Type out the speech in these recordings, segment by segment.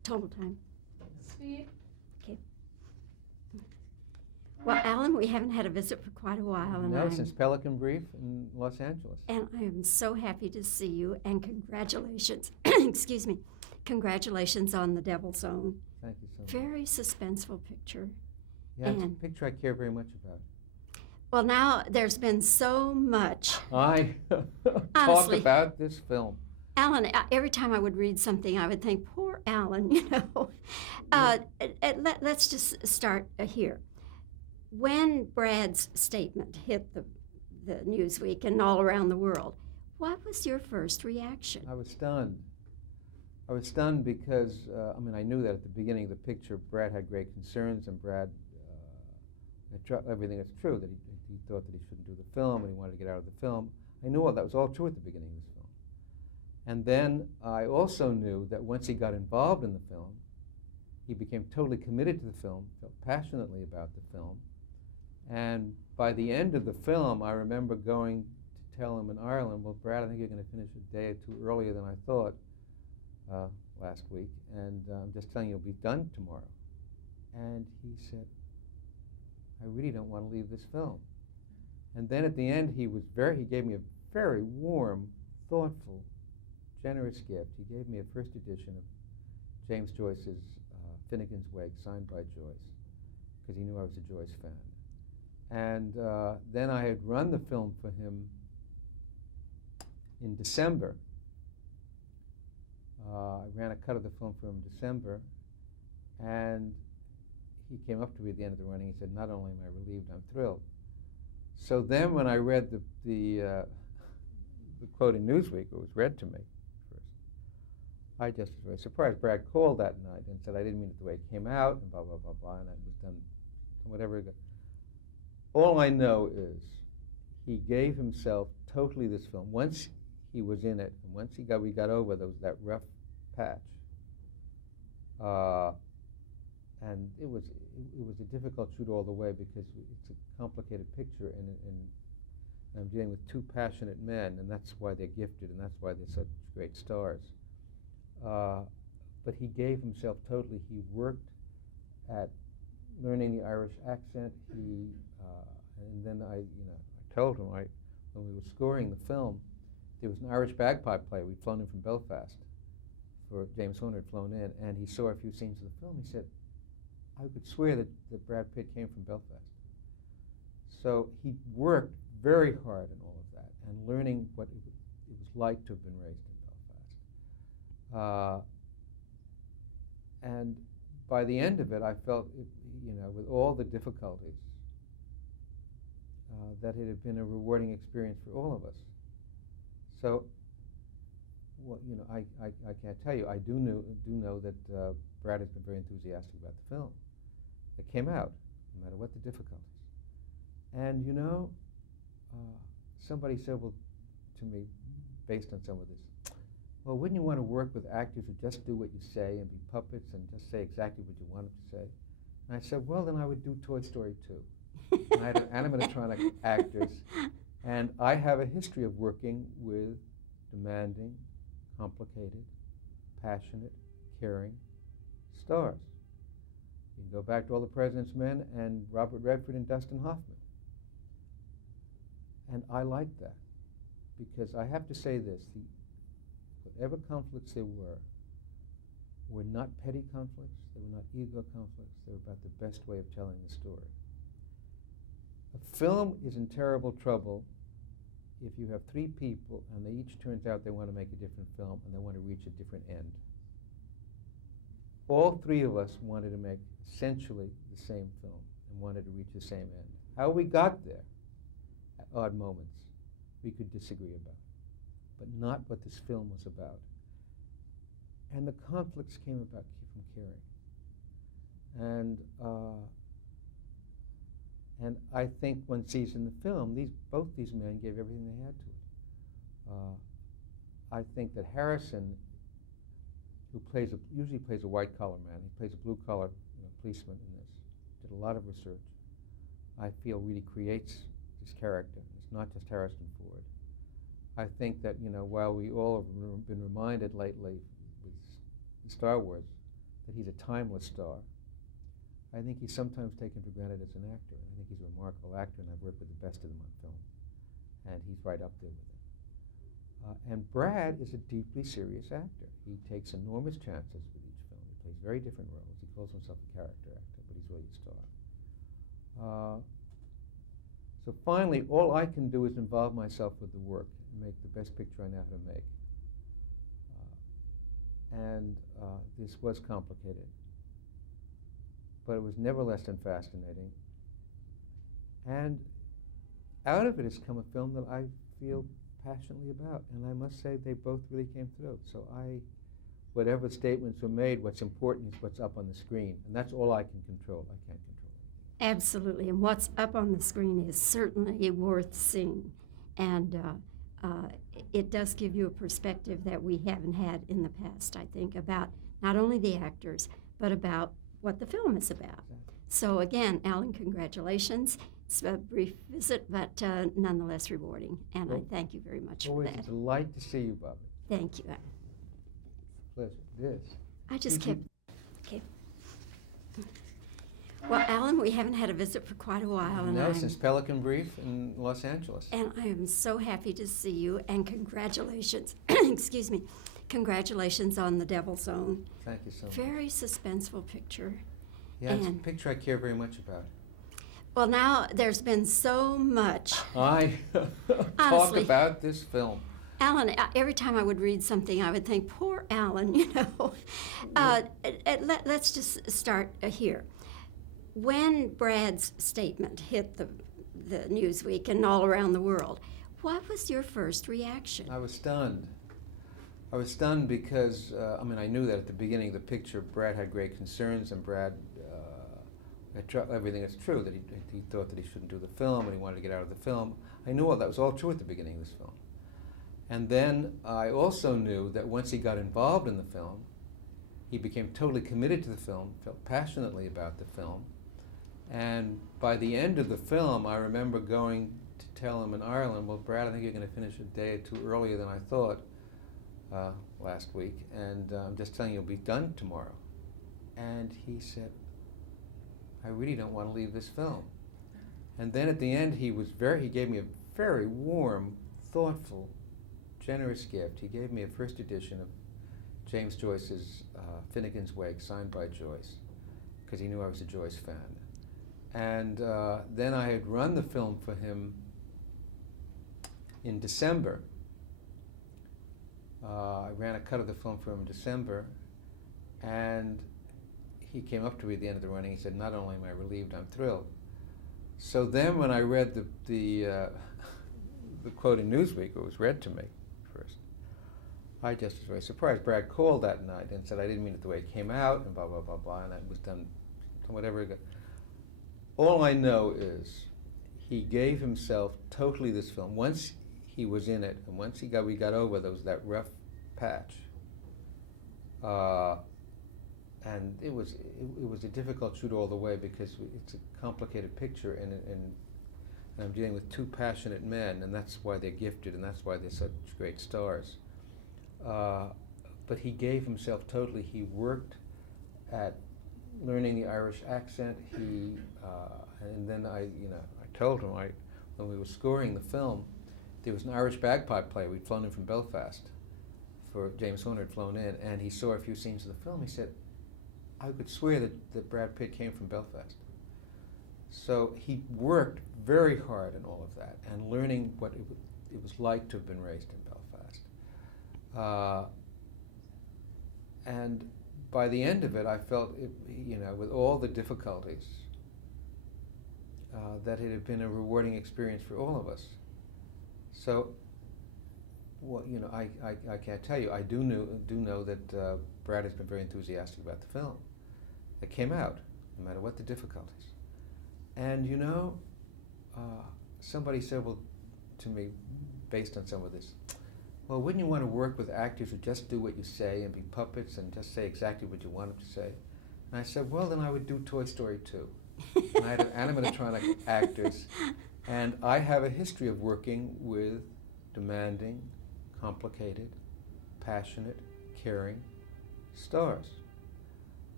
Total time. Speed. Okay. Well, Alan, we haven't had a visit for quite a while. No, since Pelican Brief in Los Angeles. And I am so happy to see you, and congratulations, excuse me, congratulations on The Devil's Own. Thank you so much. Very suspenseful picture. Yeah, it's a and- picture I care very much about. Well, now there's been so much. I talk Honestly. about this film. Alan, every time I would read something, I would think, poor Alan, you know. Let's just start here. When Brad's statement hit the Newsweek and all around the world, what was your first reaction? I was stunned. I was stunned because, I knew that at the beginning of the picture, Brad had great concerns, and Brad, everything that's true, that he thought that he shouldn't do the film, and he wanted to get out of the film. I knew all that was all true at the beginning of this film. And then I also knew that once he got involved in the film, he became totally committed to the film, felt passionately about the film. And by the end of the film, I remember going to tell him in Ireland, well, Brad, I think you're going to finish a day or two earlier than I thought last week, and I'm just telling you it'll be done tomorrow. And he said, I really don't want to leave this film. And then at the end, he gave me a very warm, thoughtful, generous gift. He gave me a first edition of James Joyce's Finnegan's Wake, signed by Joyce, because he knew I was a Joyce fan. And then I had run the film for him in December. I ran a cut of the film for him in December, and he came up to me at the end of the running. He said, not only am I relieved, I'm thrilled. So then when I read the quote in Newsweek, it was read to me first, I just was very surprised. Brad called that night and said, I didn't mean it the way it came out, and blah, blah, blah, blah, and it was done, whatever. All I know is he gave himself totally this film. Once he was in it, and once we got over that rough patch, and it was a difficult shoot all the way because it's a complicated picture, and I'm dealing with two passionate men, and that's why they're gifted, and that's why they're such great stars. But he gave himself totally. He worked at learning the Irish accent. And then I told him when we were scoring the film, there was an Irish bagpipe player. We'd flown in from Belfast. James Horner had flown in, and he saw a few scenes of the film. He said, I could swear that Brad Pitt came from Belfast. So he worked very hard in all of that, and learning what it was like to have been raised in Belfast. And by the end of it, I felt, with all the difficulties, that it had been a rewarding experience for all of us. So, I can't tell you. I do know that Brad has been very enthusiastic about the film that came out, no matter what the difficulties. And somebody said, to me, based on some of this, well, wouldn't you want to work with actors who just do what you say and be puppets and just say exactly what you want them to say? And I said, well, then I would do Toy Story 2. And I had animatronic actors, and I have a history of working with demanding, complicated, passionate, caring stars. You can go back to All the President's Men and Robert Redford and Dustin Hoffman. And I like that, because I have to say this, whatever conflicts there were not petty conflicts, they were not ego conflicts, they were about the best way of telling the story. A film is in terrible trouble if you have three people and they each turns out they want to make a different film and they want to reach a different end. All three of us wanted to make essentially the same film and wanted to reach the same end. How we got there at odd moments we could disagree about, but not what this film was about. And the conflicts came about from caring. And I think one sees in the film, both these men gave everything they had to it. I think that Harrison, who usually plays a white-collar man, he plays a blue-collar policeman in this, did a lot of research. I feel really creates this character. It's not just Harrison Ford. I think that, while we all have been reminded lately with Star Wars that he's a timeless star. I think he's sometimes taken for granted as an actor. I think he's a remarkable actor, and I've worked with the best of them on film, and he's right up there with it. And Brad is a deeply serious actor. He takes enormous chances with each film. He plays very different roles. He calls himself a character actor, but he's really a star. So finally, all I can do is involve myself with the work and make the best picture I know how to make. This was complicated, but it was never less than fascinating. And out of it has come a film that I feel passionately about, and I must say they both really came through. So whatever statements were made, what's important is what's up on the screen, and that's all I can control. I can't control anything. Absolutely, and what's up on the screen is certainly worth seeing, and it does give you a perspective that we haven't had in the past, I think, about not only the actors, but about what the film is about. Exactly. So again, Alan, congratulations. It's a brief visit, but nonetheless rewarding, and Well, I thank you very much for Always that. a delight to see you, Bobbie. Thank you. Pleasure. It is. I just kept, okay. Well, Alan, we haven't had a visit for quite a while, and No, since Pelican Brief in Los Angeles. And I am so happy to see you, and congratulations, excuse me, congratulations on The Devil's Own. Thank you so much. Very suspenseful picture. Yeah, it's a and- picture I care very much about. Well, now there's been so much. I talk Honestly. about this film. Alan, every time I would read something, I would think, poor Alan, you know. Let's just start here. When Brad's statement hit the Newsweek and all around the world, what was your first reaction? I was stunned. I was stunned because, I knew that at the beginning of the picture, Brad had great concerns, and Brad, everything is true, that he thought that he shouldn't do the film, and he wanted to get out of the film. I knew all that was all true at the beginning of this film. And then I also knew that once he got involved in the film, he became totally committed to the film, felt passionately about the film. And by the end of the film, I remember going to tell him in Ireland, well, Brad, I think you're going to finish a day or two earlier than I thought last week, and I'm just telling you you'll be done tomorrow. And he said, I really don't want to leave this film. And then at the end, he gave me a very warm, thoughtful, generous gift. He gave me a first edition of James Joyce's Finnegan's Wake, signed by Joyce, because he knew I was a Joyce fan. And then I had run the film for him in December. I ran a cut of the film for him in December, and he came up to me at the end of the running. He said, not only am I relieved, I'm thrilled. So then when I read the quote in Newsweek, it was read to me first, I just was very surprised. Brad called that night and said, I didn't mean it the way it came out, and blah, blah, blah, blah, and that was done, whatever. All I know is he gave himself totally this film. Once he was in it, and once we got over that rough patch, and it was a difficult shoot all the way because it's a complicated picture, and I'm dealing with two passionate men, and that's why they're gifted, and that's why they're such great stars. But he gave himself totally. He worked at learning the Irish accent. And then I told him when we were scoring the film, there was an Irish bagpipe player. We'd flown in from Belfast. James Horner had flown in, and he saw a few scenes of the film. He said, I could swear that Brad Pitt came from Belfast. So he worked very hard in all of that, and learning what it was like to have been raised in Belfast. And by the end of it, I felt, with all the difficulties, that it had been a rewarding experience for all of us. So, well, I can't tell you. I do know that Brad has been very enthusiastic about the film that came out, no matter what the difficulties. And somebody said, to me, based on some of this, well, wouldn't you want to work with actors who just do what you say and be puppets and just say exactly what you want them to say? And I said, well, then I would do Toy Story 2. And I had animatronic actors, and I have a history of working with demanding, complicated, passionate, caring stars.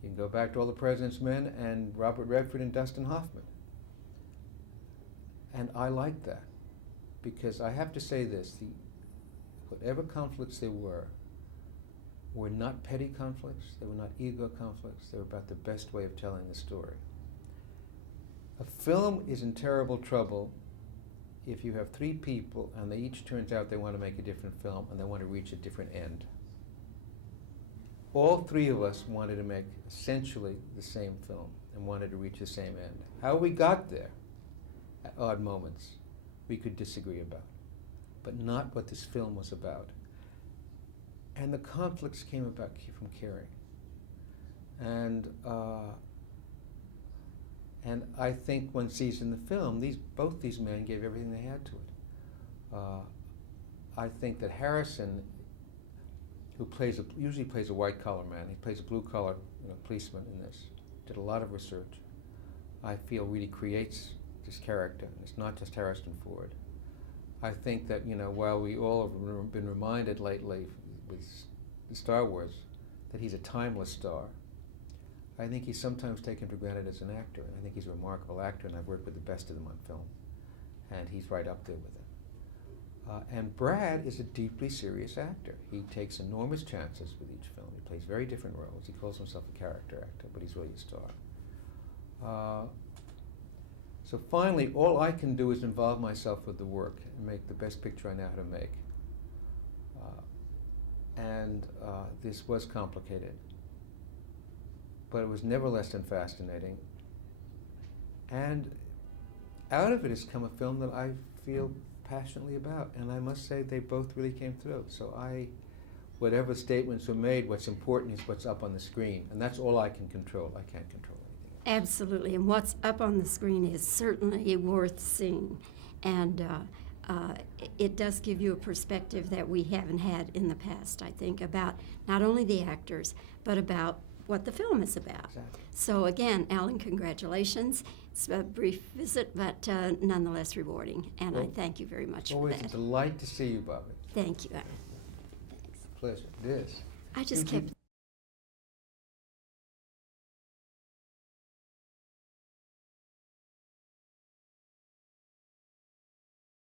You can go back to All the President's Men and Robert Redford and Dustin Hoffman. And I like that, because I have to say this, whatever conflicts there were not petty conflicts, they were not ego conflicts, they were about the best way of telling the story. A film is in terrible trouble if you have three people and they each turns out they want to make a different film and they want to reach a different end. All three of us wanted to make essentially the same film and wanted to reach the same end. How we got there at odd moments we could disagree about, but not what this film was about. And the conflicts came about from caring. And I think one sees in the film, both these men gave everything they had to it. I think that Harrison, who usually plays a white-collar man, he plays a blue-collar policeman in this, did a lot of research. I feel really creates this character. It's not just Harrison Ford. I think that, while we all have been reminded lately with Star Wars that he's a timeless star, I think he's sometimes taken for granted as an actor, and I think he's a remarkable actor, and I've worked with the best of them on film, and he's right up there with it. And Brad is a deeply serious actor. He takes enormous chances with each film. He plays very different roles. He calls himself a character actor, but he's really a star. So finally, all I can do is involve myself with the work and make the best picture I know how to make. This was complicated, but it was never less than fascinating. And out of it has come a film that I feel passionately about, and I must say they both really came through. So whatever statements were made, what's important is what's up on the screen, and that's all I can control. I can't control anything else. Absolutely, and what's up on the screen is certainly worth seeing, and it does give you a perspective that we haven't had in the past, I think, about not only the actors, but about what the film is about. Exactly. So again, Alan, congratulations. It's a brief visit, but nonetheless rewarding, and I thank you very much for Always that. a delight to see you, Bobbie. Thank you, Alan. Pleasure. It is. I just kept